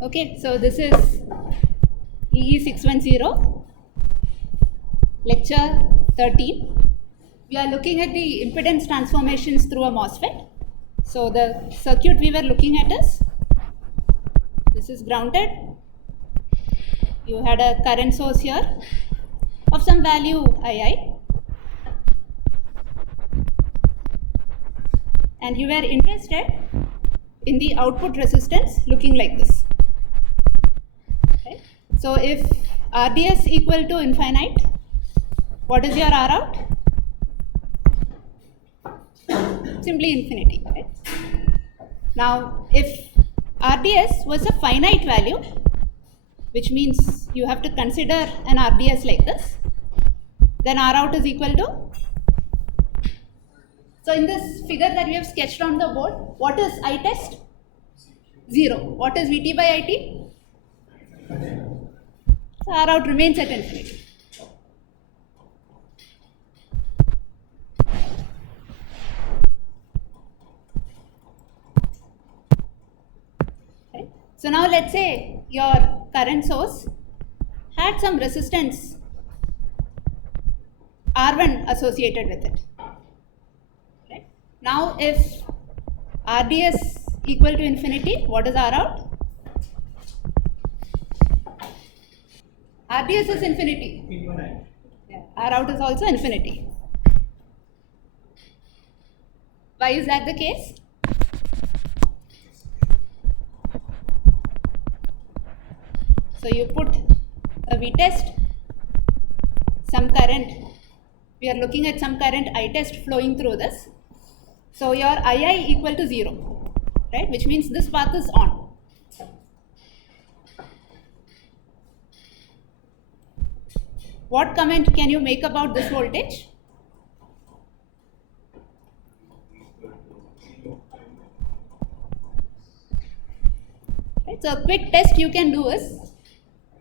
Okay, so this is EE 610, lecture 13. We are looking at the impedance transformations through a MOSFET. So the circuit we were looking at is, this is grounded. You had a current source here of some value II, and you were interested in the output resistance looking like this. Okay. So if RDS equal to infinite, what is your R out? Simply infinity. Right? Now if RDS was a finite value, which means you have to consider an RDS like this, then R out is equal to, so in this figure that we have sketched on the board, what is I test? 0. What is Vt by It? So R out remains at infinity. Okay. So now let's say your current source had some resistance R1 associated with it. Okay. Now if RDS equal to infinity, what is R out? RDS is infinity. Yeah. R out is also infinity. Why is that the case? So you put a V test, some current, we are looking at some current I test flowing through this. So your II equal to 0, right, which means this path is on. What comment can you make about this voltage? Right, so a quick test you can do is,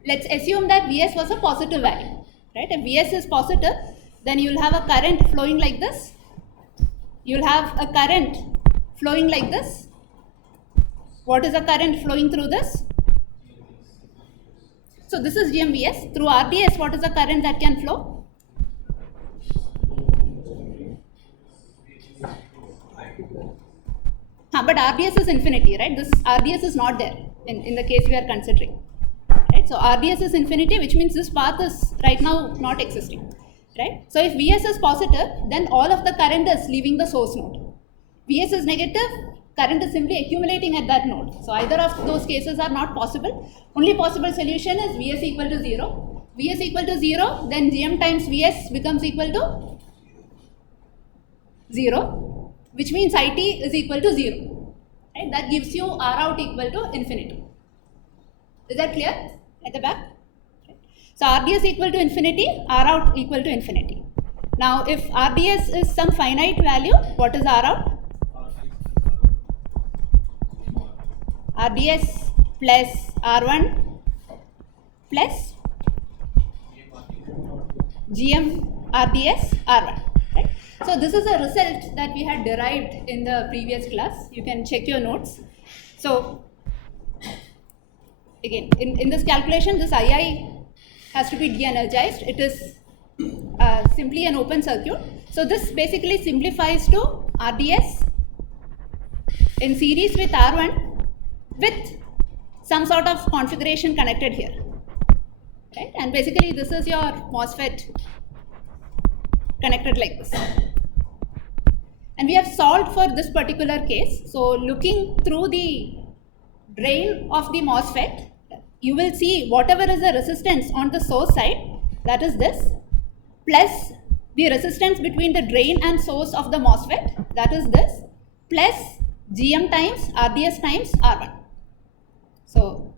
let's assume that Vs was a positive value. Right? If Vs is positive, then you will have a current flowing like this. You will have a current flowing like this. What is a current flowing through this? So this is GMVS. Through RDS, what is the current that can flow? But RDS is infinity, right? This RDS is not there in the case we are considering. Right? So RDS is infinity, which means this path is right now not existing. Right? So if Vs is positive, then all of the current is leaving the source node. Vs is negative, current is simply accumulating at that node. So either of those cases are not possible. Only possible solution is Vs equal to 0. Vs equal to 0, then Gm times Vs becomes equal to 0, which means It is equal to 0. Right? That gives you R out equal to infinity. Is that clear at the back? So RDS equal to infinity, R out equal to infinity. Now if RDS is some finite value, what is R out? RDS plus R1 plus GM RDS R1. Right? So this is a result that we had derived in the previous class. You can check your notes. So again, in this calculation, this II has to be de-energized. It is simply an open circuit. So this basically simplifies to RDS in series with R1 with some sort of configuration connected here. Right? And basically this is your MOSFET connected like this. And we have solved for this particular case. So looking through the drain of the MOSFET, you will see whatever is the resistance on the source side, that is this, plus the resistance between the drain and source of the MOSFET, that is this, plus Gm times RDS times R1. So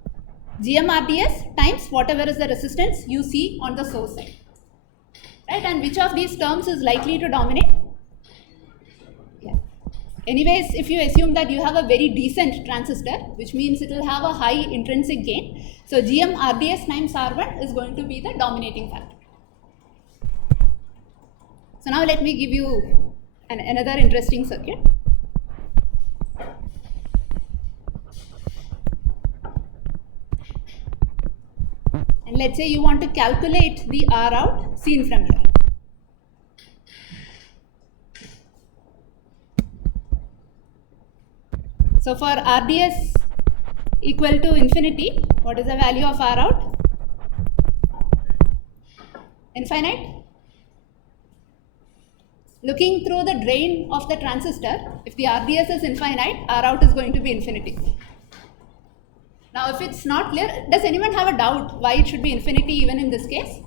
Gm RDS times whatever is the resistance you see on the source side. Right? And which of these terms is likely to dominate? Yeah. Anyways, if you assume that you have a very decent transistor, which means it will have a high intrinsic gain, so Gm RDS times R1 is going to be the dominating factor. So now let me give you another interesting circuit. And let's say you want to calculate the R out seen from here. So for RDS equal to infinity, what is the value of R out? Infinite. Looking through the drain of the transistor, if the RDS is infinite, R out is going to be infinity. Now if it's not clear, does anyone have a doubt why it should be infinity even in this case?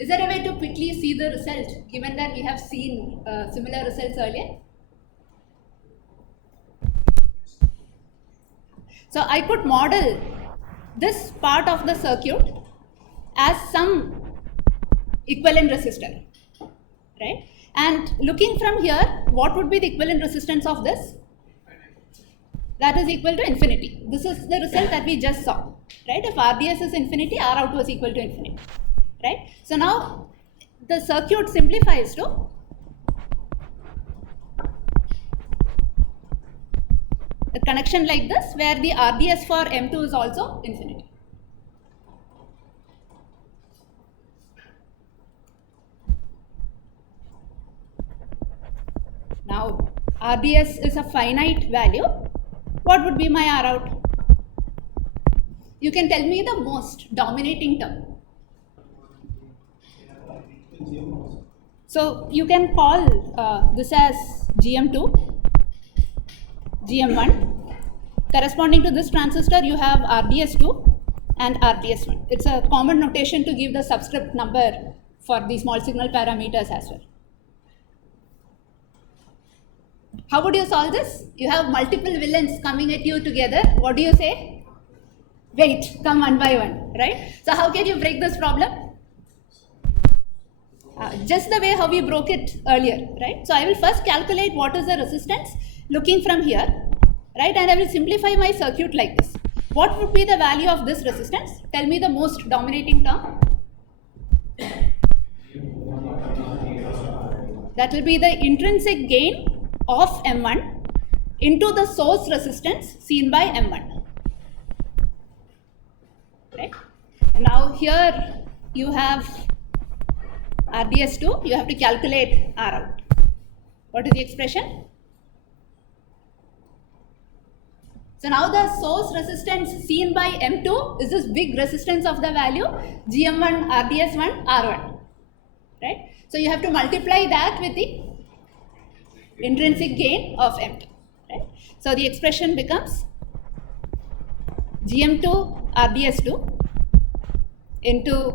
Is there a way to quickly see the result given that we have seen similar results earlier? So I could model this part of the circuit as some equivalent resistor, right? And looking from here, what would be the equivalent resistance of this? That is equal to infinity. This is the result that we just saw, right? If RDS is infinity, R out was equal to infinity, right? So now the circuit simplifies to a connection like this, where the RDS for M2 is also infinity. Now RDS is a finite value. What would be my R out? You can tell me the most dominating term. So you can call this as GM2, GM1. Corresponding to this transistor, you have RDS2 and RDS1. It's a common notation to give the subscript number for the small signal parameters as well. How would you solve this? You have multiple villains coming at you together. What do you say? Wait, come one by one, right? So how can you break this problem? Just the way how we broke it earlier, right? So I will first calculate what is the resistance looking from here, right? And I will simplify my circuit like this. What would be the value of this resistance? Tell me the most dominating term. That will be the intrinsic gain of M1 into the source resistance seen by M1. Right? And now here you have RDS2, you have to calculate R out. What is the expression? So now the source resistance seen by M2 is this big resistance of the value GM1, RDS1, R1. Right? So you have to multiply that with the intrinsic gain of M2. Right? So the expression becomes GM2 RDS2 into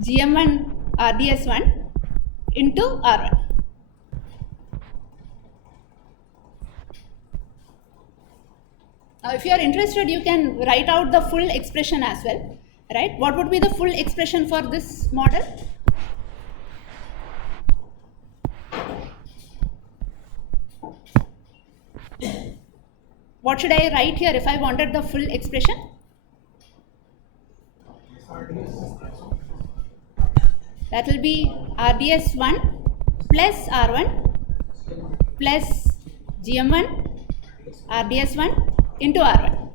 GM1 RDS1 into R1. Now if you are interested, you can write out the full expression as well. Right? What would be the full expression for this model? What should I write here if I wanted the full expression? That will be RDS1 plus R1 plus GM1 RDS1 into R1.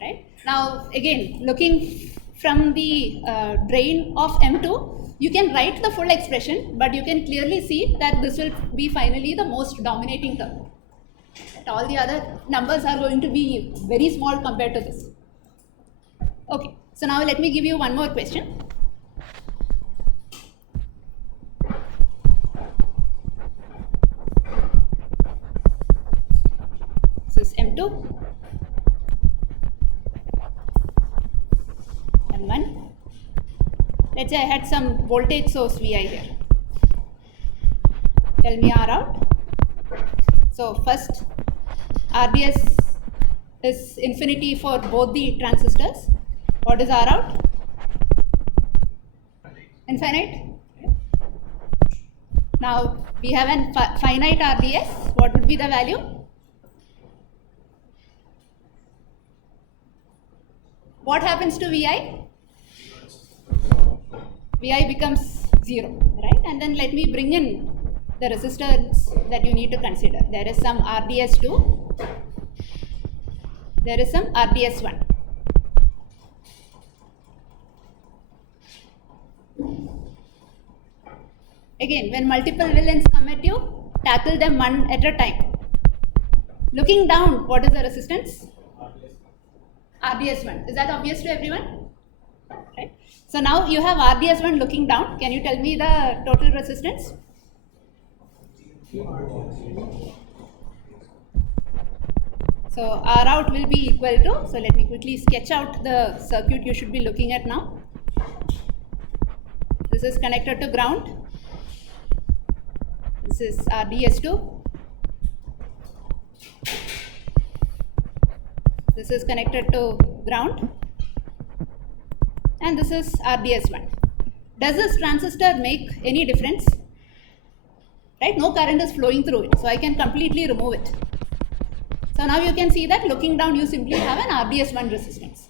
Right? Now again, looking from the drain of M2, you can write the full expression, but you can clearly see that this will be finally the most dominating term. All the other numbers are going to be very small compared to this. Okay, so now let me give you one more question. This is M2, M1. Let's say I had some voltage source Vi here. Tell me R out. So first, RDS is infinity for both the transistors. What is R out? Infinite. Now we have a finite RDS. What would be the value? What happens to Vi? Vi becomes 0, right? And then let me bring in the resistors that you need to consider. There is some RDS2 there is some RDS1. Again, when multiple villains come at you, tackle them one at a time. Looking down, what is the resistance? RDS1. Is that obvious to everyone? Right. So now you have RDS1 looking down. Can you tell me the total resistance? So R out will be equal to, so let me quickly sketch out the circuit you should be looking at now. This is connected to ground. This is RDS2. This is connected to ground. And this is RDS1. Does this transistor make any difference? Right? No current is flowing through it. So I can completely remove it. So now you can see that looking down you simply have an RDS1 resistance.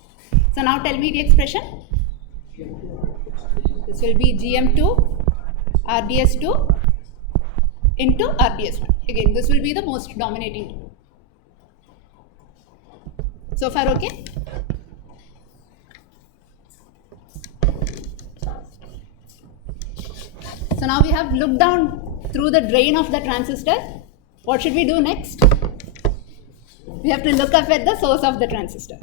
So now tell me the expression. This will be GM2 RDS2 into RDS1. Again, this will be the most dominating term. So far okay? So now we have looked down through the drain of the transistor. What should we do next? We have to look up at the source of the transistor.